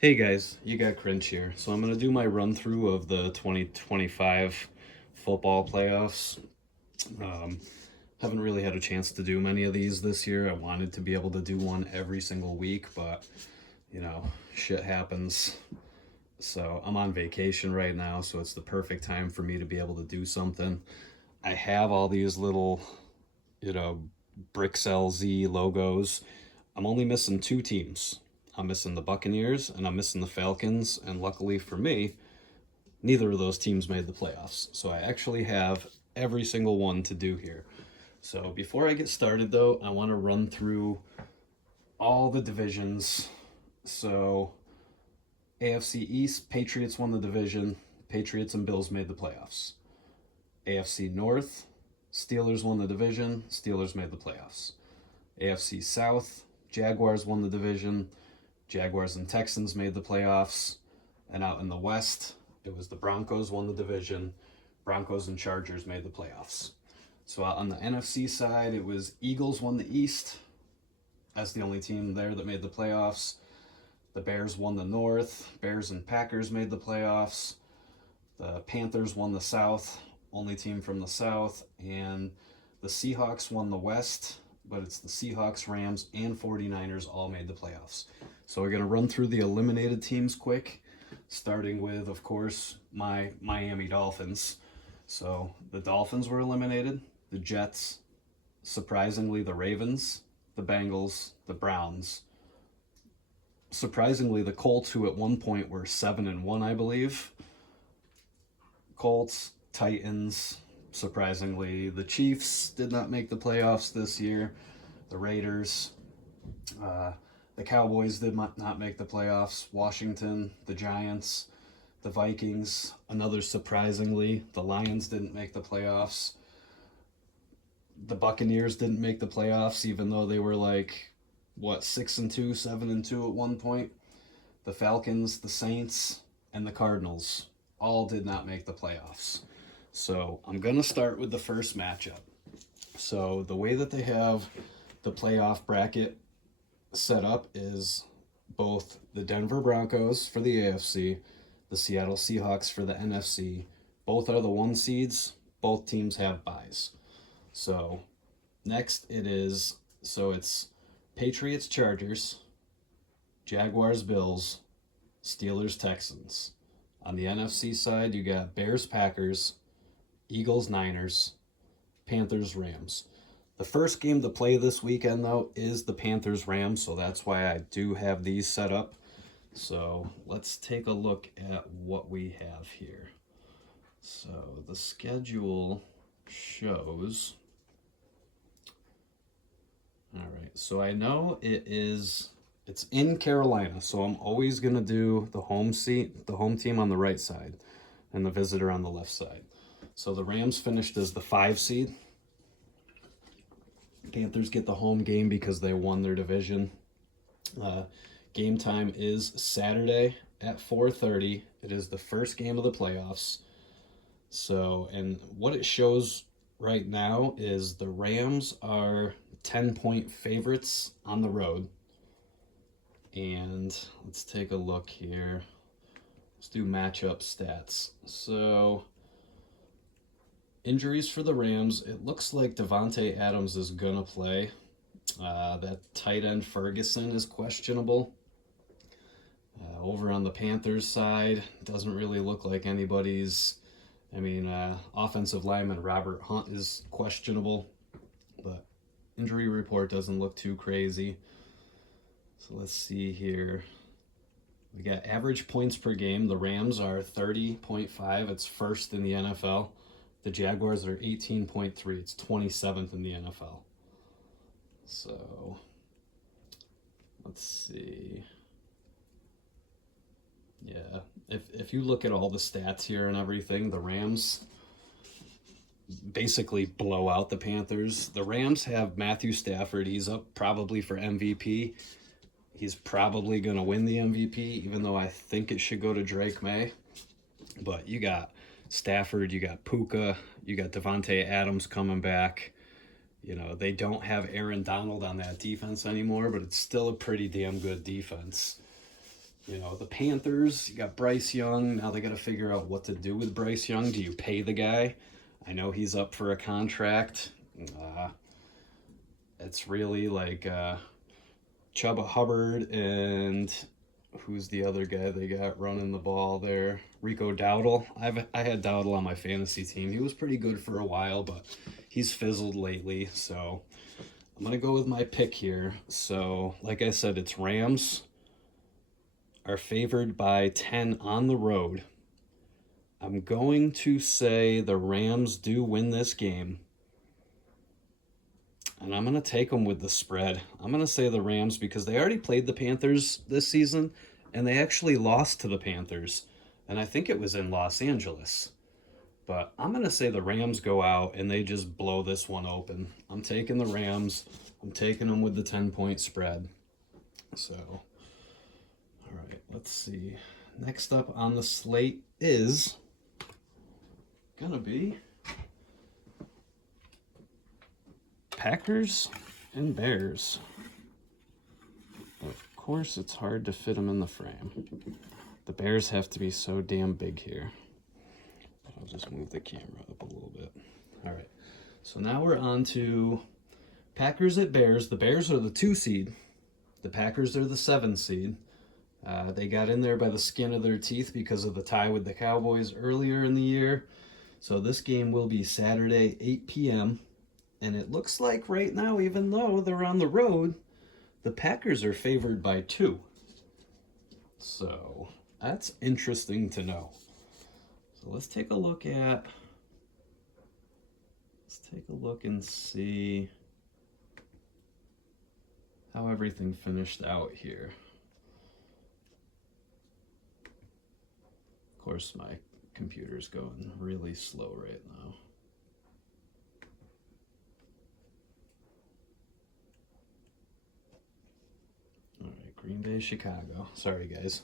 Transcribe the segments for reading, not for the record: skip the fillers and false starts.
Hey guys, you got Cringe here. So I'm going to do my run through of the 2025 football playoffs. Um, haven't really had a chance to do many of these this year. I wanted to be able to do one every single week, but you know, shit happens. So I'm on vacation right now, so it's the perfect time for me to be able to do something. I have all these little, you know, Bricks LZ logos. I'm only missing two teams. I'm missing the Buccaneers and I'm missing the Falcons. And luckily for me, neither of those teams made the playoffs. So I actually have every single one to do here. So before I get started, though, I want to run through all the divisions. So AFC East, Patriots won the division. Patriots and Bills made the playoffs. AFC North, Steelers won the division. Steelers made the playoffs. AFC South, Jaguars won the division. Jaguars and Texans made the playoffs. And out in the West, it was the Broncos won the division. Broncos and Chargers made the playoffs. So on the NFC side, it was Eagles won the East. That's the only team there that made the playoffs. The Bears won the North. Bears and Packers made the playoffs. The Panthers won the South. Only team from the South. And the Seahawks won the West, but it's the Seahawks, Rams, and 49ers all made the playoffs. So we're going to run through the eliminated teams quick, starting with, of course, my Miami Dolphins. So the Dolphins were eliminated, the Jets, surprisingly the Ravens, the Bengals, the Browns. Surprisingly, the Colts, who at one point were 7-1, I believe. Colts, Titans, surprisingly, the Chiefs did not make the playoffs this year. The Raiders, the Cowboys did not make the playoffs. Washington, the Giants, the Vikings, another surprisingly, the Lions didn't make the playoffs. The Buccaneers didn't make the playoffs, even though they were like, 6-2, 7-2 at one point. The Falcons, the Saints, and the Cardinals all did not make the playoffs. So I'm going to start with the first matchup. So the way that they have the playoff bracket set up is both the Denver Broncos for the AFC, the Seattle Seahawks for the NFC. Both are the one seeds. Both teams have byes. So next it's Patriots Chargers, Jaguars Bills, Steelers Texans. On the NFC side, you got Bears Packers, Eagles Niners, Panthers Rams. The first game to play this weekend, though, is the Panthers Rams, so that's why I do have these set up. So let's take a look at what we have here. So the schedule shows. All right, so I know it's in Carolina, so I'm always gonna do the home team on the right side, and the visitor on the left side. So the Rams finished as the 5 seed. Panthers get the home game because they won their division. Game time is Saturday at 4:30. It is the first game of the playoffs. So, and what it shows right now is the Rams are 10-point favorites on the road. And let's take a look here. Let's do matchup stats. So, injuries for the Rams. It looks like Devontae Adams is going to play. That tight end Ferguson is questionable. Over on the Panthers side, doesn't really look like anybody's. Offensive lineman Robert Hunt is questionable, but injury report doesn't look too crazy. So let's see here. We got average points per game. The Rams are 30.5. It's first in the NFL. The Jaguars are 18.3. It's 27th in the NFL. So let's see. Yeah, if you look at all the stats here and everything, the Rams basically blow out the Panthers. The Rams have Matthew Stafford. He's up probably for MVP. He's probably going to win the MVP, even though I think it should go to Drake May. But you got Stafford, you got Puka, you got Devontae Adams coming back. You know, they don't have Aaron Donald on that defense anymore, but it's still a pretty damn good defense. You know, the Panthers, you got Bryce Young. Now they got to figure out what to do with Bryce Young. Do you pay the guy? I know he's up for a contract. It's really like Chuba Hubbard and who's the other guy they got running the ball there? Rico Dowdle. I had Dowdle on my fantasy team. He was pretty good for a while, but he's fizzled lately. So I'm going to go with my pick here. So, like I said, it's Rams are favored by 10 on the road. I'm going to say the Rams do win this game. And I'm going to take them with the spread. I'm going to say the Rams because they already played the Panthers this season, and they actually lost to the Panthers. And I think it was in Los Angeles. But I'm going to say the Rams go out and they just blow this one open. I'm taking the Rams. I'm taking them with the 10-point spread. So, all right, let's see. Next up on the slate is going to be Packers and Bears. But of course, it's hard to fit them in the frame. The Bears have to be so damn big here. I'll just move the camera up a little bit. All right. So now we're on to Packers at Bears. The Bears are the 2 seed. The Packers are the 7 seed. They got in there by the skin of their teeth because of the tie with the Cowboys earlier in the year. So this game will be Saturday, 8 p.m. And it looks like right now, even though they're on the road, the Packers are favored by 2. So that's interesting to know. So let's take a look and see how everything finished out here. Of course, my computer's going really slow right now. All right, Green Bay, Chicago. Sorry, guys.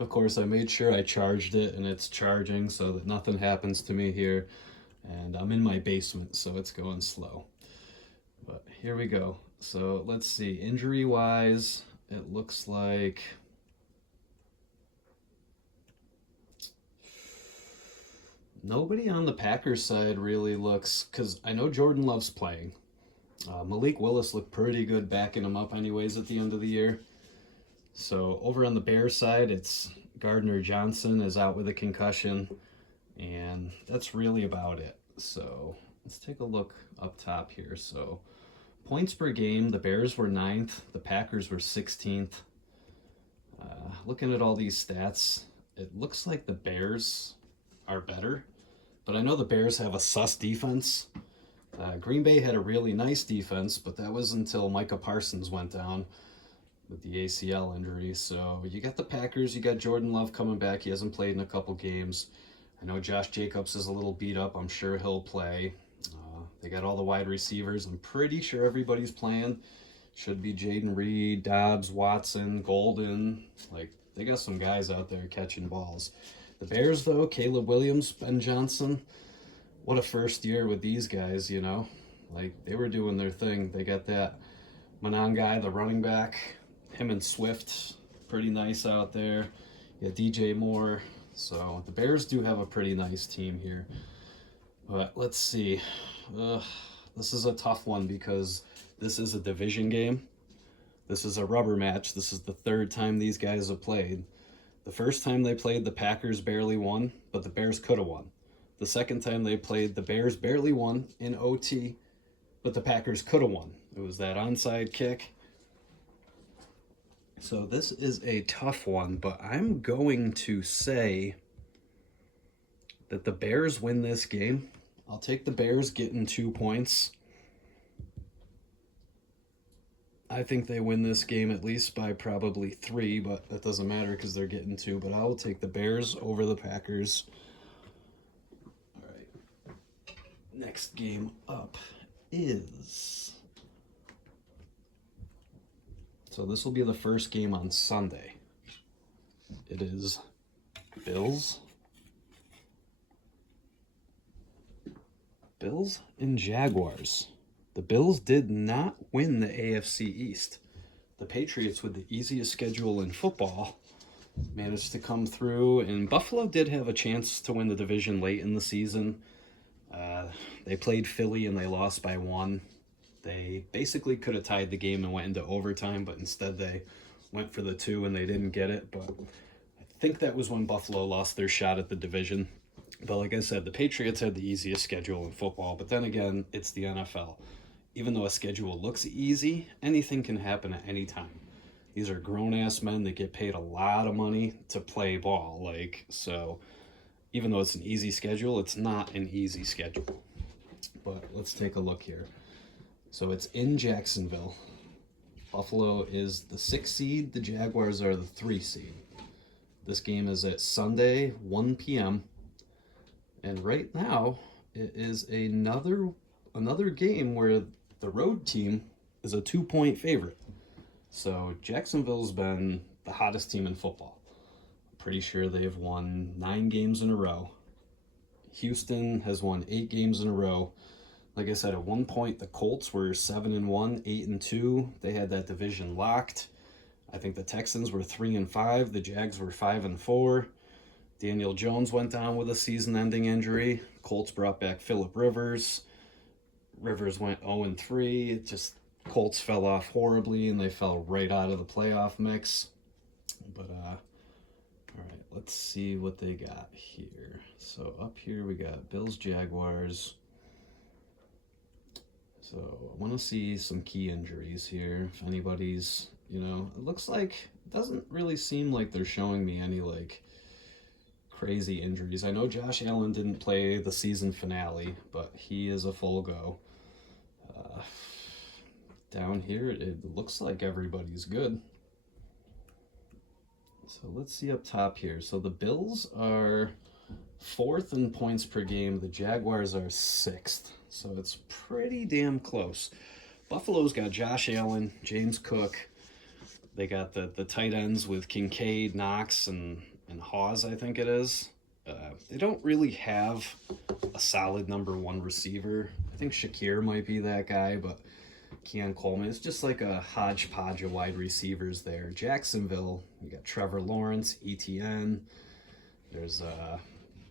Of course, I made sure I charged it and it's charging so that nothing happens to me here. And I'm in my basement, so it's going slow. But here we go. So let's see. Injury-wise, it looks like nobody on the Packers side really looks, because I know Jordan Love's playing. Malik Willis looked pretty good backing him up anyways at the end of the year. So over on the Bears side, it's Gardner Johnson is out with a concussion, and that's really about it. So let's take a look up top here. So points per game, the Bears were 9th, the Packers were 16th. Looking at all these stats, it looks like the Bears are better, but I know the Bears have a sus defense. Green Bay had a really nice defense, but that was until Micah Parsons went down with the ACL injury. So you got the Packers, you got Jordan Love coming back. He hasn't played in a couple games. I know Josh Jacobs is a little beat up. I'm sure he'll play. They got all the wide receivers. I'm pretty sure everybody's playing. Should be Jaden Reed, Dobbs, Watson, Golden. Like, they got some guys out there catching balls. The Bears, though, Caleb Williams, Ben Johnson. What a first year with these guys, you know. Like, they were doing their thing. They got that Manon guy, the running back. Him and Swift, pretty nice out there. Yeah, DJ Moore. So the Bears do have a pretty nice team here. But let's see. This is a tough one because this is a division game. This is a rubber match. This is the 3rd time these guys have played. The first time they played, the Packers barely won, but the Bears could have won. The second time they played, the Bears barely won in OT, but the Packers could have won. It was that onside kick. So this is a tough one, but I'm going to say that the Bears win this game. I'll take the Bears getting 2 points. I think they win this game at least by probably 3, but that doesn't matter because they're getting 2. But I will take the Bears over the Packers. All right. Next game up is... So this will be the first game on Sunday. It is Bills and Jaguars. The Bills did not win the AFC East. the Patriots, with the easiest schedule in football, managed to come through. And Buffalo did have a chance to win the division late in the season. They played Philly and they lost by 1. They basically could have tied the game and went into overtime, but instead they went for the 2 and they didn't get it. But I think that was when Buffalo lost their shot at the division. But like I said, the Patriots had the easiest schedule in football. But then again, it's the NFL. Even though a schedule looks easy, anything can happen at any time. These are grown-ass men that get paid a lot of money to play ball. So even though it's an easy schedule, it's not an easy schedule. But let's take a look here. So it's in Jacksonville. Buffalo is the 6 seed. The Jaguars are the 3 seed. This game is at Sunday, 1 p.m. And right now, it is another game where the road team is a 2-point favorite. So Jacksonville's been the hottest team in football. I'm pretty sure they've won 9 games in a row. Houston has won 8 games in a row. Like I said, at one point, the Colts were 7-1, 8-2. They had that division locked. I think the Texans were 3-5. The Jags were 5-4. Daniel Jones went down with a season-ending injury. Colts brought back Phillip Rivers. Rivers went 0-3. Colts fell off horribly, and they fell right out of the playoff mix. But, all right, let's see what they got here. So up here we got Bills, Jaguars. So I want to see some key injuries here. If anybody's, it looks like, it doesn't really seem like they're showing me any, crazy injuries. I know Josh Allen didn't play the season finale, but he is a full go. Down here, it looks like everybody's good. So let's see up top here. So the Bills are 4th in points per game. The Jaguars are 6th. So it's pretty damn close. Buffalo's got Josh Allen, James Cook. They got the tight ends with Kincaid, Knox, and Hawes, I think it is. They don't really have a solid number 1 receiver. I think Shakir might be that guy, but Keon Coleman. It's just like a hodgepodge of wide receivers there. Jacksonville, you got Trevor Lawrence, ETN.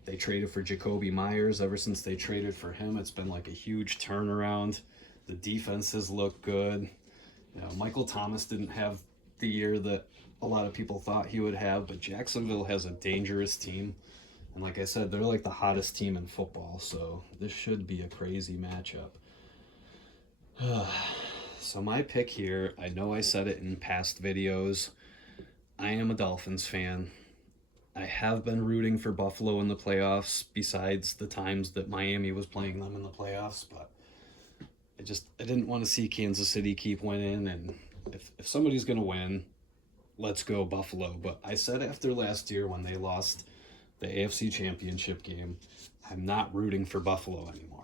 They traded for Jacoby Myers. Ever since they traded for him, it's been like a huge turnaround. The defenses look good. Michael Thomas didn't have the year that a lot of people thought he would have, but Jacksonville has a dangerous team. And like I said, they're like the hottest team in football, so this should be a crazy matchup. So my pick here, I know I said it in past videos, I am a Dolphins fan. I have been rooting for Buffalo in the playoffs, besides the times that Miami was playing them in the playoffs, but I didn't want to see Kansas City keep winning, and if somebody's going to win, let's go Buffalo. But I said after last year when they lost the AFC Championship game, I'm not rooting for Buffalo anymore.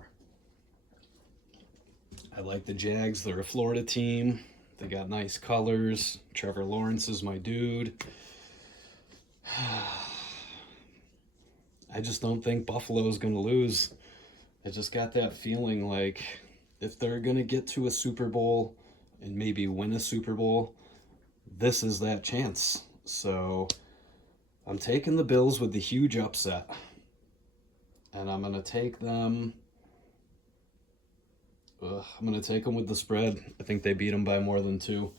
I like the Jags. They're a Florida team. They got nice colors. Trevor Lawrence is my dude. I just don't think Buffalo's going to lose. I just got that feeling like if they're going to get to a Super Bowl and maybe win a Super Bowl, this is that chance. So I'm taking the Bills with the huge upset. And I'm going to take them... I'm going to take them with the spread. I think they beat them by more than 2.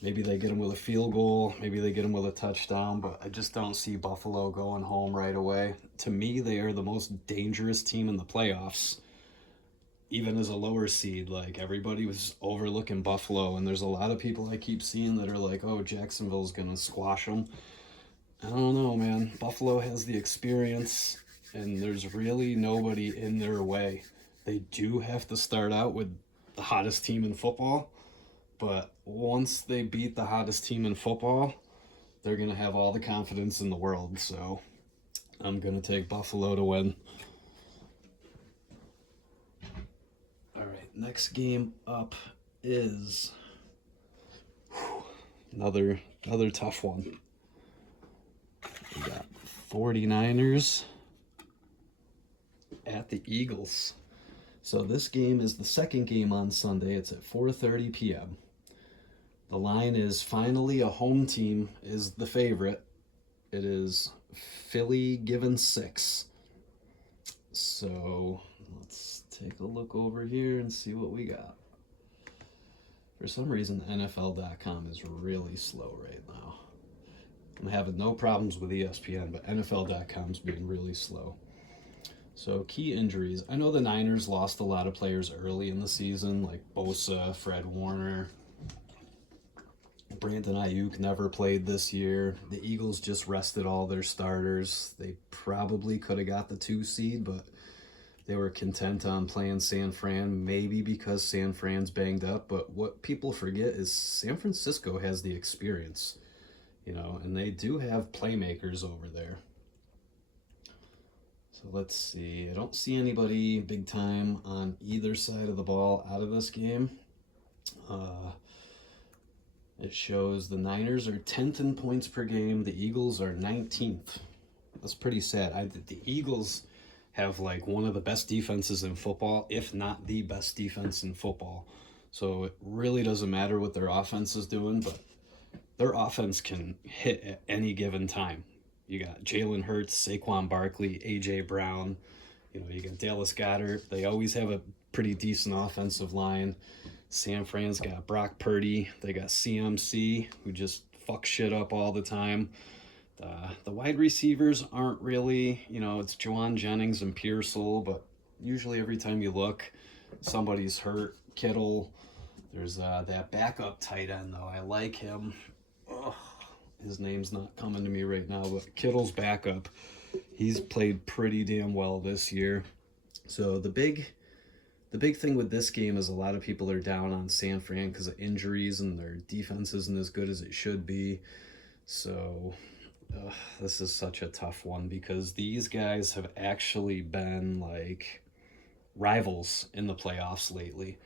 Maybe they get them with a field goal. Maybe they get them with a touchdown. But I just don't see Buffalo going home right away. To me, they are the most dangerous team in the playoffs. Even as a lower seed, everybody was overlooking Buffalo. And there's a lot of people I keep seeing that are like, oh, Jacksonville's going to squash them. I don't know, man. Buffalo has the experience. And there's really nobody in their way. They do have to start out with the hottest team in football, but once they beat the hottest team in football, they're going to have all the confidence in the world, so I'm going to take Buffalo to win. All right, next game up is another tough one. We got 49ers at the Eagles. So this game is the second game on Sunday. It's at 4:30 p.m. The line is finally a home team is the favorite. It is Philly given 6. So let's take a look over here and see what we got. For some reason, NFL.com is really slow right now. I'm having no problems with ESPN, but NFL.com's being really slow. So key injuries. I know the Niners lost a lot of players early in the season, like Bosa, Fred Warner. Brandon Ayuk never played this year. The Eagles just rested all their starters. They probably could have got the 2 seed, but they were content on playing San Fran, maybe because San Fran's banged up. But what people forget is San Francisco has the experience, and they do have playmakers over there. So let's see. I don't see anybody big time on either side of the ball out of this game. It shows the Niners are 10th in points per game. The Eagles are 19th. That's pretty sad. The Eagles have like one of the best defenses in football, if not the best defense in football. So it really doesn't matter what their offense is doing, but their offense can hit at any given time. You got Jalen Hurts, Saquon Barkley, A.J. Brown. You got Dallas Goedert. They always have a pretty decent offensive line. San Fran's got Brock Purdy. They got CMC, who just fucks shit up all the time. The wide receivers aren't really, it's Juwan Jennings and Pearsall, but usually every time you look, somebody's hurt. Kittle. There's that backup tight end, though. I like him. Ugh, his name's not coming to me right now, but Kittle's backup. He's played pretty damn well this year. So the big thing with this game is a lot of people are down on San Fran because of injuries and their defense isn't as good as it should be. So this is such a tough one because these guys have actually been like rivals in the playoffs lately.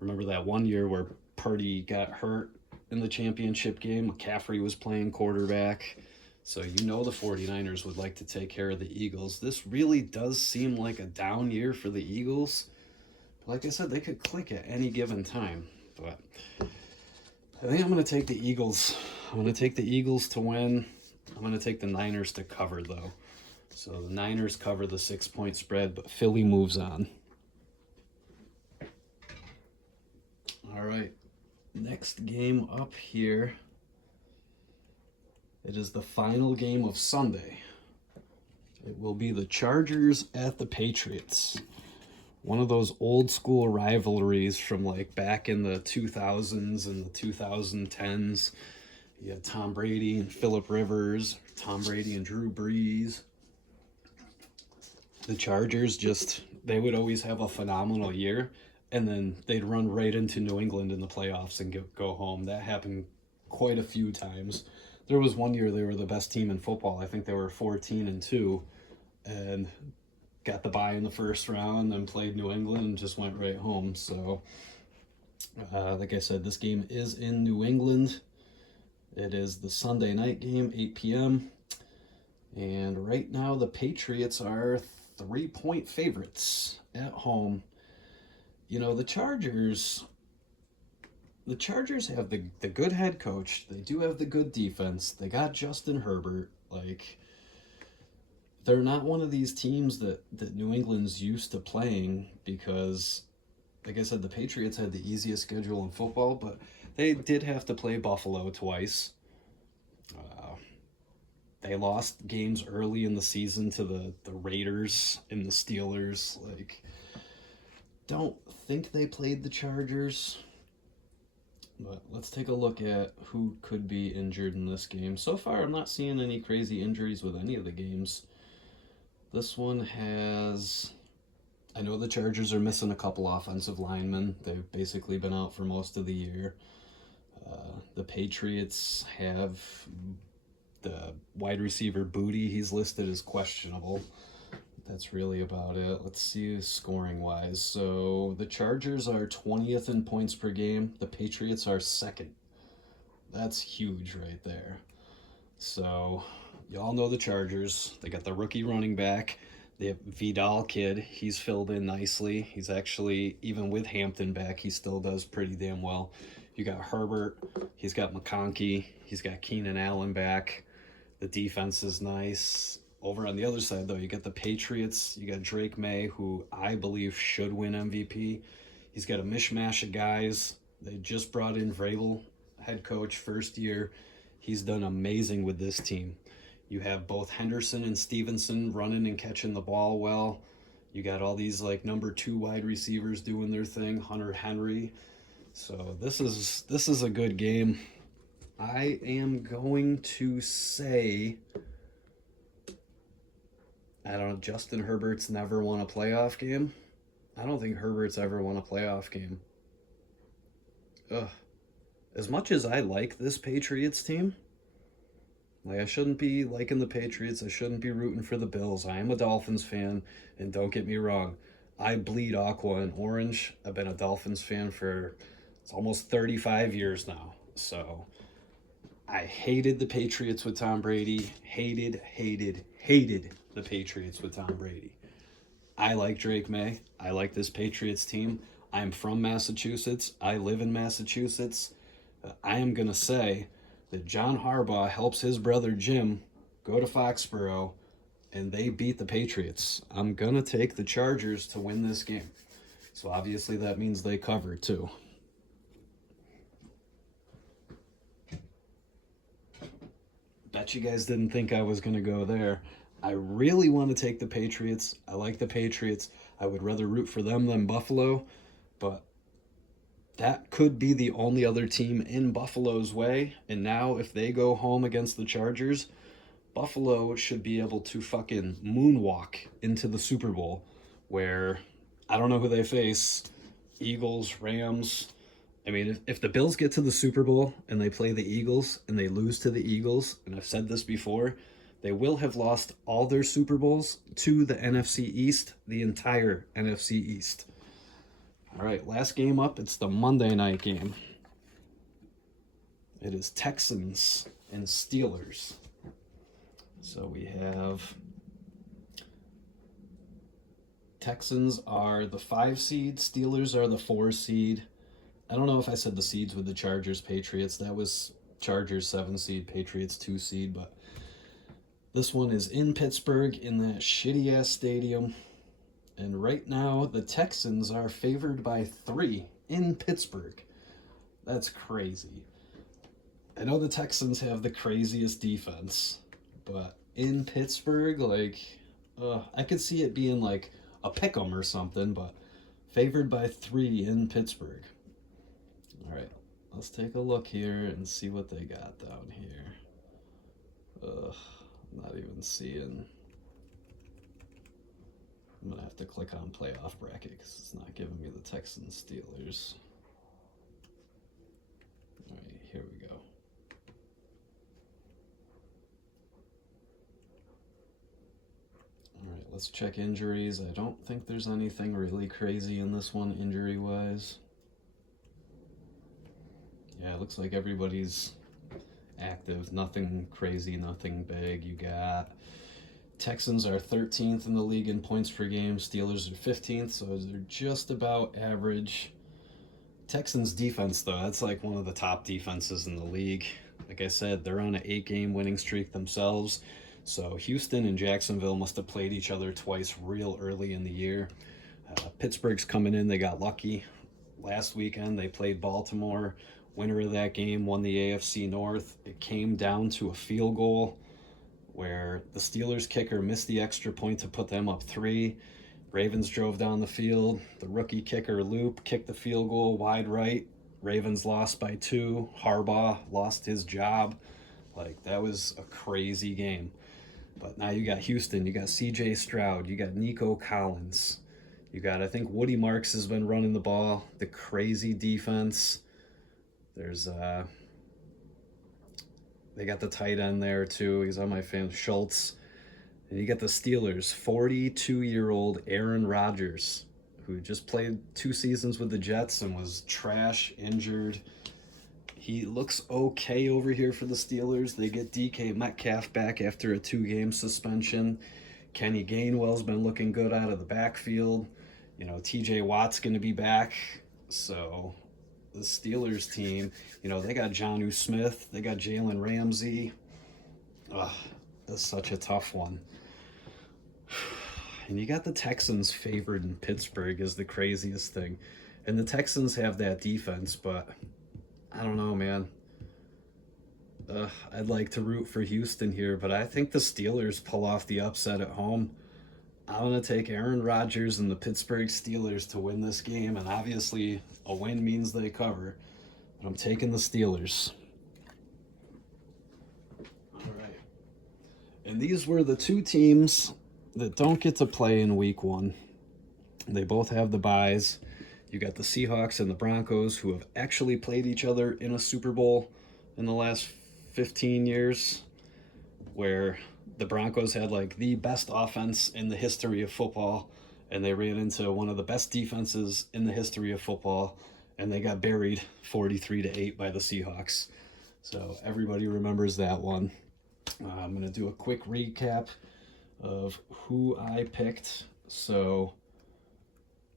Remember that one year where Purdy got hurt in the championship game? McCaffrey was playing quarterback. So the 49ers would like to take care of the Eagles. This really does seem like a down year for the Eagles. Like I said, they could click at any given time. But I think I'm going to take the Eagles. I'm going to take the Eagles to win. I'm going to take the Niners to cover, though. So the Niners cover the 6-point spread, but Philly moves on. All right. Next game up here. It is the final game of Sunday. It will be the Chargers at the Patriots. One of those old school rivalries from like back in the 2000s and the 2010s. You had Tom Brady and Phillip Rivers, Tom Brady and Drew Brees. The Chargers they would always have a phenomenal year, and then they'd run right into New England in the playoffs and go home. That happened quite a few times. There was one year they were the best team in football. I think they were 14-2, and got the bye in the first round, then played New England and just went right home. So, like I said, this game is in New England. It is the Sunday night game, 8 p.m. And right now the Patriots are 3-point favorites at home. The Chargers have the good head coach. They do have the good defense. They got Justin Herbert. They're not one of these teams that New England's used to playing because, like I said, the Patriots had the easiest schedule in football, but they did have to play Buffalo twice. They lost games early in the season to the Raiders and the Steelers. Don't think they played the Chargers. But let's take a look at who could be injured in this game. So far, I'm not seeing any crazy injuries with any of the games. This one has... I know the Chargers are missing a couple offensive linemen. They've basically been out for most of the year. The Patriots have the wide receiver Booty. He's listed as questionable. That's really about it. Let's see scoring-wise. So the Chargers are 20th in points per game. The Patriots are 2nd. That's huge right there. So y'all know the Chargers. They got the rookie running back. They have Vidal kid. He's filled in nicely. He's actually, even with Hampton back, he still does pretty damn well. You got Herbert. He's got McConkey. He's got Keenan Allen back. The defense is nice. Over on the other side, though, you got the Patriots. You got Drake May, who I believe should win MVP. He's got a mishmash of guys. They just brought in Vrabel, head coach, first year. He's done amazing with this team. You have both Henderson and Stevenson running and catching the ball well. You got all these like number 2 wide receivers doing their thing, Hunter Henry. So this is a good game. I am going to say, I don't know, Justin Herbert's never won a playoff game. I don't think Herbert's ever won a playoff game. Ugh. As much as I like this Patriots team, like, I shouldn't be liking the Patriots. I shouldn't be rooting for the Bills. I am a Dolphins fan, and don't get me wrong, I bleed aqua and orange. I've been a Dolphins fan for it's almost 35 years now. So I hated the Patriots with Tom Brady. Hated the Patriots with Tom Brady. I like Drake May. I like this Patriots team. I'm from Massachusetts. I live in Massachusetts. I am going to say that John Harbaugh helps his brother Jim go to Foxborough, and they beat the Patriots. I'm going to take the Chargers to win this game. So obviously that means they cover too. Bet you guys didn't think I was going to go there. I really want to take the Patriots. I like the Patriots. I would rather root for them than Buffalo, but that could be the only other team in Buffalo's way. And now if they go home against the Chargers, Buffalo should be able to fucking moonwalk into the Super Bowl, where I don't know who they face. Eagles, Rams. I mean, if the Bills get to the Super Bowl and they play the Eagles and they lose to the Eagles, and I've said this before, they will have lost all their Super Bowls to the NFC East, the entire NFC East. All right, last game up, it's the Monday night game. It is Texans and Steelers. So we have Texans are the 5 seed, Steelers are the 4 seed. I don't know if I said the seeds with the Chargers, Patriots. That was Chargers 7 seed, Patriots 2 seed, but this one is in Pittsburgh in that shitty ass stadium. And right now, the Texans are favored by 3 in Pittsburgh. That's crazy. I know the Texans have the craziest defense, but in Pittsburgh, like, I could see it being like a pick'em or something, but favored by 3 in Pittsburgh. All right, let's take a look here and see what they got down here. Not even seeing. I'm going to have to click on playoff bracket because it's not giving me the Texans Steelers. All right, here we go. All right, let's check injuries. I don't think there's anything really crazy in this one injury-wise. Yeah, it looks like everybody's active. Nothing crazy, nothing big. You got Texans are 13th in the league in points per game. Steelers are 15th, so they're just about average. Texans defense, though, that's like one of the top defenses in the league. Like I said, they're on an 8-game winning streak themselves. So Houston and Jacksonville must have played each other twice real early in the year. Pittsburgh's coming in. They got lucky. Last weekend, they played Baltimore. Winner of that game won the AFC North. It came down to a field goal where the Steelers kicker missed the extra point to put them up 3. Ravens drove down the field. The rookie kicker, Loop, kicked the field goal wide right. Ravens lost by 2. Harbaugh lost his job. Like, that was a crazy game. But now you got Houston. You got C.J. Stroud. You got Nico Collins. You got, I think, Woody Marks has been running the ball. The crazy defense. There's, they got the tight end there, too. He's on my fan, Schultz. And you got the Steelers, 42-year-old Aaron Rodgers, who just played 2 seasons with the Jets and was trash, injured. He looks okay over here for the Steelers. They get DK Metcalf back after a 2-game suspension. Kenny Gainwell's been looking good out of the backfield. You know, TJ Watt's going to be back. So the Steelers team, you know, they got Jonnu Smith, they got Jalen Ramsey. Ugh, that's such a tough one. And you got the Texans favored in Pittsburgh is the craziest thing. And the Texans have that defense, but I don't know, man. I'd like to root for Houston here, but I think the Steelers pull off the upset at home. I'm going to take Aaron Rodgers and the Pittsburgh Steelers to win this game, and obviously a win means they cover, but I'm taking the Steelers. All right. And these were the two teams that don't get to play in week 1. They both have the byes. You got the Seahawks and the Broncos, who have actually played each other in a Super Bowl in the last 15 years, where the Broncos had like the best offense in the history of football, and they ran into one of the best defenses in the history of football, and they got buried 43-8 by the Seahawks. So everybody remembers that one. I'm going to do a quick recap of who I picked. So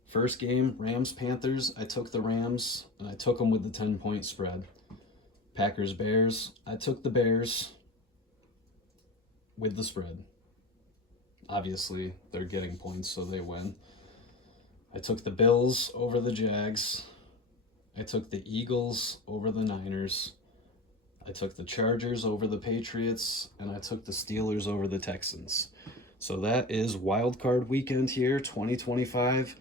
first game, Rams-Panthers. I took the Rams, and I took them with the 10-point spread. Packers-Bears. I took the Bears with the spread. Obviously, they're getting points, so they win. I took the Bills over the Jags. I took the Eagles over the Niners. I took the Chargers over the Patriots, and I took the Steelers over the Texans. So that is wildcard weekend here, 2025.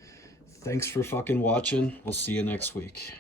Thanks for fucking watching. We'll see you next week.